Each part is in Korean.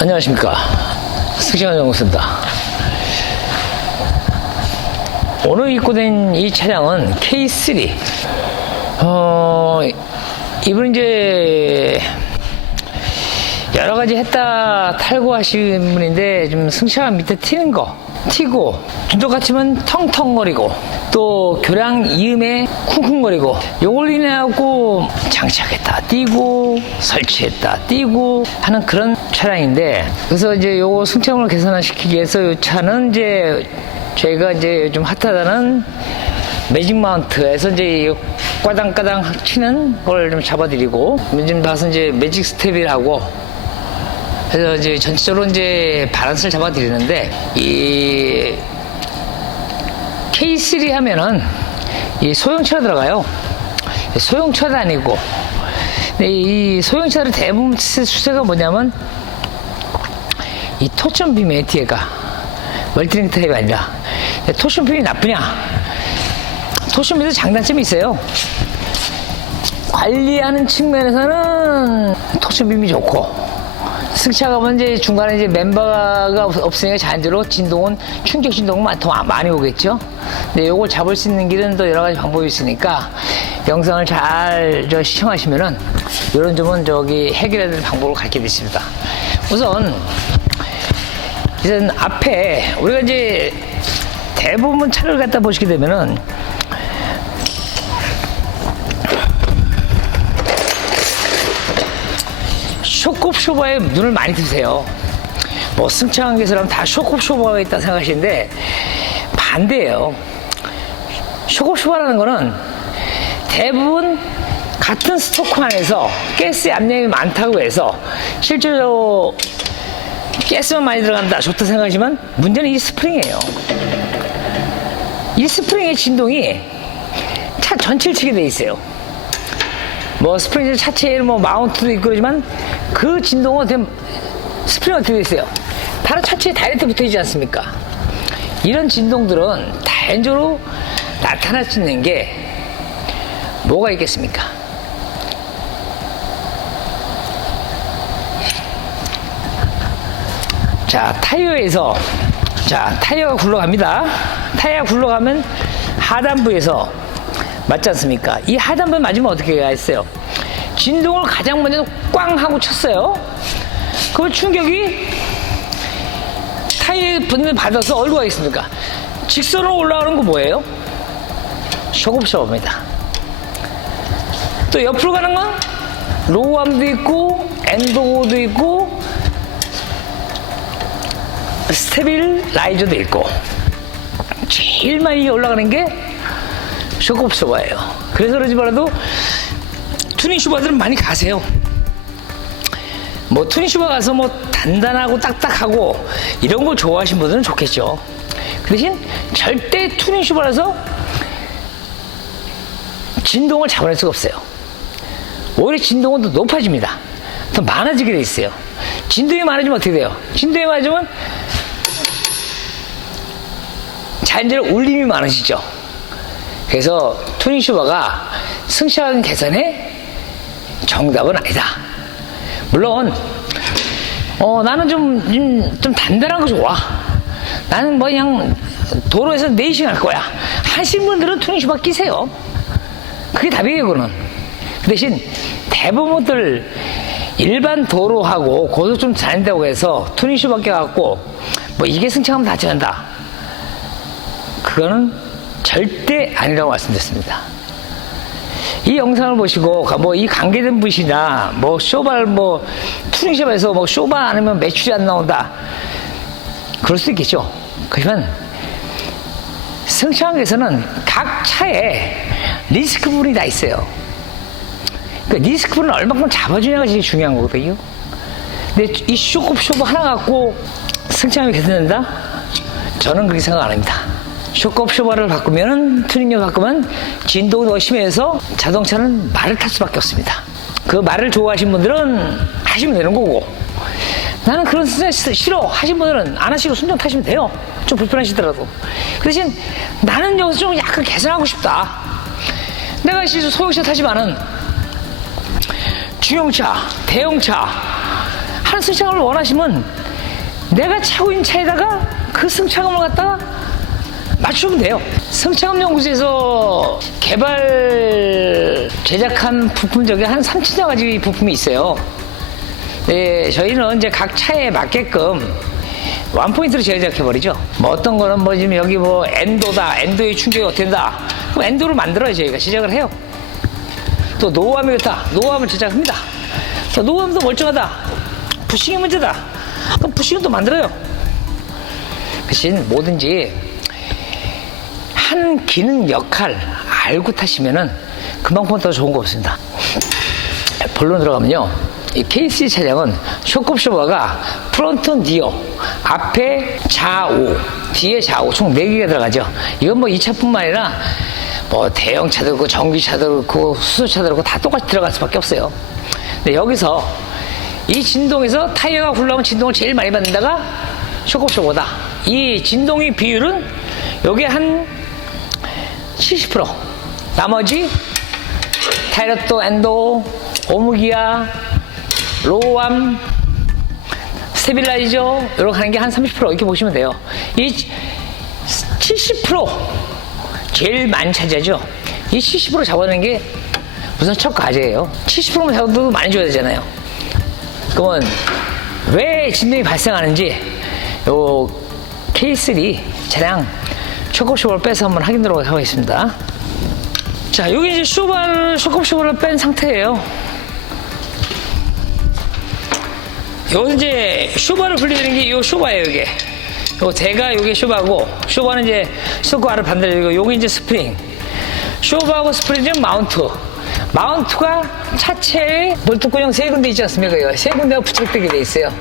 안녕하십니까, 승시간 연구소입니다. 오늘 입고된 이 차량은 K3. 이분 이제 여러가지 했다 탈고 하신 분인데, 좀 승차감 밑에 튀고 준똑같으면 텅텅거리고 또 교량 이음에 쿵쿵거리고, 요걸 인해갖고 장착했다 띄고 설치했다 띄고 하는 그런 차량인데, 그래서 이제 요거 승차감을 개선시키기 위해서 이 차는 이제 저희가 이제 요즘 핫하다는 매직 마운트에서 이제 까당까당 치는 걸 좀 잡아드리고, 요즘 봐서 이제 매직 스텝이라고 그래서 이제 전체적으로 이제 바란스를 잡아드리는데, 이 K3 하면은 이 소형차가 들어가요. 소형차도 아니고, 근데 이 소형차들 대부분 수세가 뭐냐면 이 토션빔의 뒤에가 멀티링 타입이 아니라, 토션빔이 나쁘냐? 토션빔에도 장단점이 있어요. 관리하는 측면에서는 토션빔이 좋고, 승차감은 이제 중간에 이제 멤버가 없으니까 자연적으로 진동은 충격 진동은 더 많이 오겠죠. 근데 요걸 잡을 수 있는 길은 또 여러 가지 방법이 있으니까 영상을 잘 시청하시면은 이런 점은 해결해야 될 방법을 가르쳐 드립니다. 우선 앞에 우리가 이제 대부분 차를 갖다 보시게 되면은 쇼크업 쇼버에 눈을 많이 뜨세요. 뭐 승차감 개선하면 다 쇼크업 쇼버가 있다 생각하시는데 반대예요. 쇼크업 쇼버라는 거는 대부분 같은 스토크 안에서 가스 압력이 많다고 해서 실제로 가스만 많이 들어간다 좋다 생각하지만, 문제는 이 스프링이에요. 이 스프링의 진동이 차 전체를 치게 돼 있어요. 뭐 스프링 차체에 뭐 마운트도 있고 그러지만 그 진동은 스프링이 어떻게 돼 있어요? 바로 차체에 다이렉트 붙어 있지 않습니까? 이런 진동들은 자연적으로 나타날 수 있는 게 뭐가 있겠습니까? 자, 타이어에서, 타이어가 굴러갑니다. 타이어가 굴러가면 하단부에서 맞지 않습니까? 이 하단부에 맞으면 어떻게 했어요? 진동을 가장 먼저 꽝 하고 쳤어요. 그러면 충격이 타이어에 받아서 어디로 가겠습니까? 직선으로 올라가는 거 뭐예요? 쇼크업 쇼버입니다. 또 옆으로 가는 건 로우암도 있고 엔도도 있고 스테빌라이저도 있고, 제일 많이 올라가는 게 쇼크업 쇼버예요. 그래서 그러지 말아도 투닝 쇼버들은 많이 가세요. 뭐 투닝 쇼버 가서 뭐 단단하고 딱딱하고 이런 거 좋아하시는 분들은 좋겠죠. 그 대신 절대 투닝 쇼버라서 진동을 잡아낼 수가 없어요. 오히려 진동은 더 높아집니다. 더 많아지게 돼 있어요. 진동이 많아지면 어떻게 돼요? 진동이 많아지면 자연적으로 울림이 많아지죠. 그래서 투닝 쇼버가 승차감 개선의 정답은 아니다. 물론 나는 좀 단단한 거 좋아, 나는 뭐 그냥 도로에서 레이싱 할 거야 하신 분들은 투닝 쇼버 끼세요. 그게 답이에요. 그거는 그 대신 대부분들 일반 도로하고 고속 좀 다닌다고 해서 투닝 쇼버 껴갖고 뭐 이게 승차감 다 전한다, 그거는 절대 아니라고 말씀드렸습니다. 이 영상을 보시고 뭐 이 관계된 분이나 뭐 쇼바 뭐 투닝샵에서 뭐 쇼바 안 하면 매출이 안 나온다, 그럴 수 있겠죠. 그렇지만 승차감에서는 각 차에 리스크 부분이 다 있어요. 그 리스크 부분을 얼마큼 잡아주냐가 제일 중요한 거거든요. 근데 이 쇼크업 쇼바 하나 갖고 승차감이 개선된다? 저는 그렇게 생각 안 합니다. 쇼크업 쇼버를 바꾸면은, 투닝력 바꾸면 진동이 더 심해서 자동차는 말을 탈 수밖에 없습니다. 그 말을 좋아하시는 분들은 하시면 되는 거고, 나는 그런 스트레스 싫어 하신 분들은 안 하시고 순정 타시면 돼요. 좀 불편하시더라도. 그 대신 나는 여기서 좀 약간 개선하고 싶다, 내가 실제 소형차 타지만은 중형차, 대형차 다른 승차감을 원하시면 내가 차고 있는 차에다가 그 승차감을 갖다가 맞추면 돼요. 승차감 연구소에서 개발 제작한 부품 중에 한 3,000여 가지 부품이 있어요. 네, 저희는 이제 각 차에 맞게끔 원포인트로 제작해버리죠. 뭐 어떤 거는 뭐 지금 여기 뭐 엔도다, 엔도의 충격이 어떻게 된다. 그럼 엔도를 만들어야 저희가 제작을 해요. 또 노후함이 좋다, 노후함을 제작합니다. 또 노후함도 멀쩡하다, 부싱이 문제다, 그럼 부싱은 또 만들어요. 대신 뭐든지 한 기능 역할 알고 타시면은 그만큼 더 좋은 거 없습니다. 본론 들어가면요, 이 KC 차량은 쇼크업 쇼버가 프론트 니어, 앞에 좌우, 뒤에 좌우 총 4개가 들어가죠. 이건 뭐 이 차뿐만 아니라 뭐 대형차도 그렇고 전기차도 그렇고 수소차도 그렇고 다 똑같이 들어갈 수밖에 없어요. 근데 여기서 이 진동에서 타이어가 굴러가면 진동을 제일 많이 받는 데가 쇼크업 쇼버다. 이 진동의 비율은 여기 한 70%, 나머지 타이러토, 엔도, 오무기아, 로우암, 스테빌라이저 이렇게 하는 게 한 30% 이렇게 보시면 돼요. 이 70% 제일 많이 차지하죠. 이 70% 잡아내는 게 무슨 첫 과제예요. 70%만 잡아도 많이 줘야 되잖아요. 그러면 왜 진동이 발생하는지 요 K3 차량 쇼크업 쇼버를 빼서 한번 확인하도록 하겠습니다. 자, 여기 이제 쇼크업 쇼버를 뺀 상태예요. 요 이제 쇼바를 분리되는 게 요 쇼바예요. 이게 요 대가 요게 쇼바고, 쇼바는 이제 쇼크와를 반대로 요게 이제 스프링. 쇼바하고 스프링은 마운트가 차체에 볼트구형 3군데 있지 않습니까? 이거 3군데가 부착되게 돼 있어요.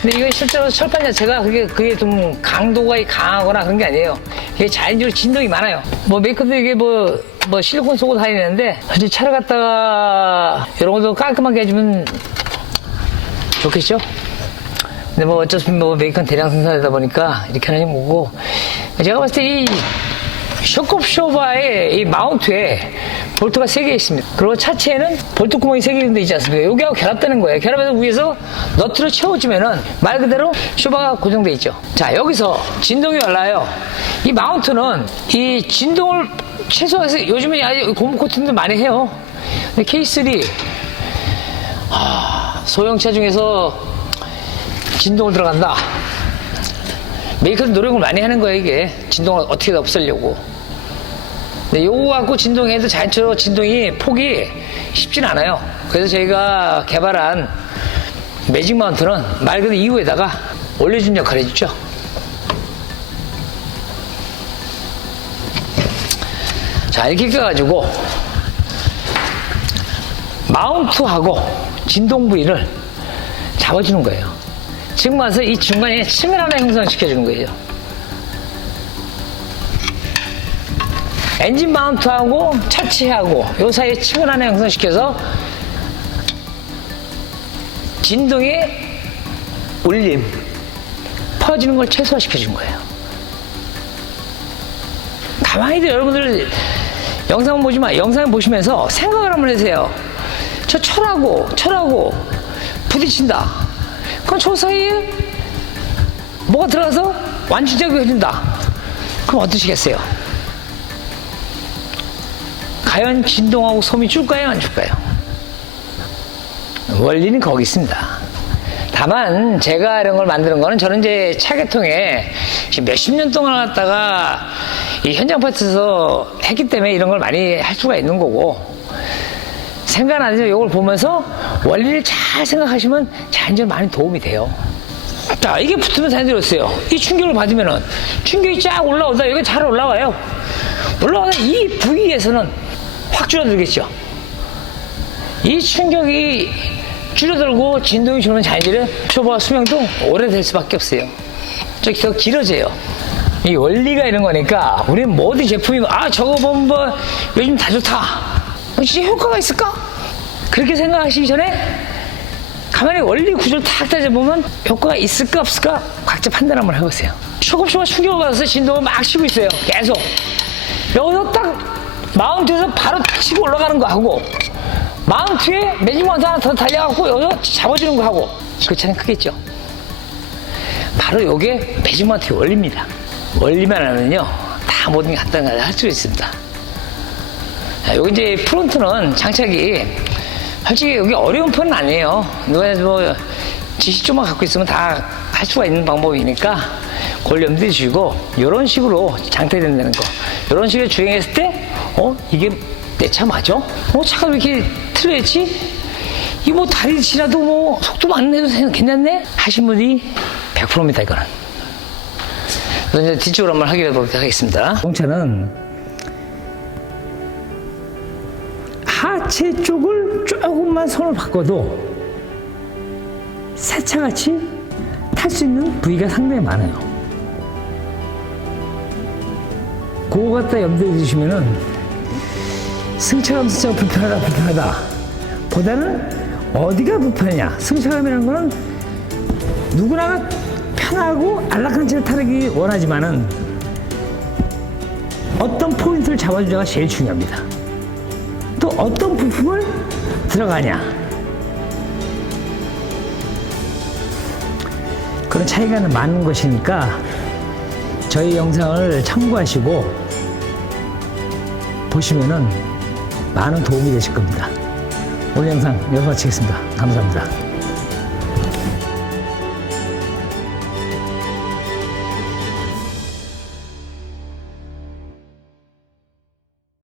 근데 이거 실제로 철판 자체가 그게 좀 강도가 강하거나 그런 게 아니에요. 이게 자연적으로 진동이 많아요. 뭐 메이커도 이게 뭐 실리콘 쏘고 다니는데, 사실 차를 갖다가 이런 것도 깔끔하게 해주면 좋겠죠? 근데 뭐 어차피 뭐 메이커는 대량 생산하다 보니까 이렇게 하는 게 뭐고, 제가 봤을 때 이 쇼크업 쇼바의 이 마운트에 볼트가 3개 있습니다. 그리고 차체에는 볼트 구멍이 3개 정도 있지 않습니까? 여기하고 결합되는 거예요. 결합해서 위에서 너트를 채워주면은 말 그대로 쇼바가 고정돼 있죠. 자, 여기서 진동이 올라요. 이 마운트는 이 진동을 최소화해서 요즘에 아주 고무 코팅도 많이 해요. 근데 K3 소형차 중에서 진동을 들어간다. 메이커도 노력을 많이 하는 거예요. 이게 진동을 어떻게 없애려고. 근데 요거 갖고 진동해도 자연적으로 진동이 폭이 쉽진 않아요. 그래서 저희가 개발한 매직 마운트는 말 그대로 이후에다가 올려준 역할을 해주죠. 자, 이렇게 껴가지고 마운트하고 진동 부위를 잡아주는 거예요. 지금 와서 이 중간에 층을 하나 형성시켜주는 거예요. 엔진 마운트하고 차체하고 요 사이에 층을 하나 형성시켜서 진동의 울림, 퍼지는 걸 최소화시켜준 거예요. 가만히도 여러분들 영상 보시면서 생각을 한번 해주세요. 저 철하고 부딪힌다. 그럼 저 사이에 뭐가 들어가서 완전 제거해준다. 그럼 어떠시겠어요? 과연 진동하고 소음이 줄까요, 안 줄까요? 원리는 거기 있습니다. 다만 제가 이런 걸 만드는 거는, 저는 이제 차계통에 몇십 년 동안 갖다가 이 현장 파트에서 했기 때문에 이런 걸 많이 할 수가 있는 거고, 생각 안 해서 이걸 보면서 원리를 잘 생각하시면 자연적으로 많이 도움이 돼요. 자, 이게 붙으면 자연스러웠어요. 이 충격을 받으면은 충격이 쫙 올라오다 여기 잘 올라와요. 올라와서 이 부위에서는 확 줄어들겠죠. 이 충격이 줄어들고 진동이 주는 자연질의 쇼바 수명도 오래될 수밖에 없어요. 더 길어져요. 이 원리가 이런 거니까, 우리는 모든 제품이 저거 보면 뭐 요즘 다 좋다, 진짜 효과가 있을까? 그렇게 생각하시기 전에 가만히 원리 구조를 탁 따져보면 효과가 있을까 없을까 각자 판단 한번 해보세요. 쇼크쇼가 충격을 받아서 진동을 막 치고 있어요. 계속 여기서 딱 마운트에서 바로 탁 치고 올라가는 거 하고, 마운트에 매직 마운트 하나 더 달려갖고 여기서 잡아주는 거 하고, 그 차는 크겠죠. 바로 요게 배지먼트의 원리입니다. 원리만 하면요 다 모든 게 간단하게 할 수 있습니다. 여기 이제 프론트는 장착이 솔직히 여기 어려운 편은 아니에요. 누가 뭐 지식 좀만 갖고 있으면 다 할 수가 있는 방법이니까 그걸 염두에 주시고 이런 식으로 장착된다는 거, 이런 식으로 주행했을 때 이게 내 차 맞아? 차가 왜 이렇게 틀려있지? 이거 뭐 다리 지나도 뭐 속도 안 내도 괜찮네? 하신 분이 100%입니다 이거는. 그래서 이제 뒤쪽으로 한번 확인해 보도록 하겠습니다. 자동차는 하체 쪽을 조금만 손을 바꿔도 새 차같이 탈 수 있는 부위가 상당히 많아요. 그거 갖다 염두에 두시면은 승차감 불편하다 보다는 어디가 불편하냐. 승차감이라는 거는 누구나가 편하고 안락한 차를 타기 원하지만은 어떤 포인트를 잡아주자가 제일 중요합니다. 또 어떤 부품을 들어가냐. 그런 차이가 많은 것이니까 저희 영상을 참고하시고 보시면은 많은 도움이 되실 겁니다. 오늘 영상 여기서 마치겠습니다. 감사합니다.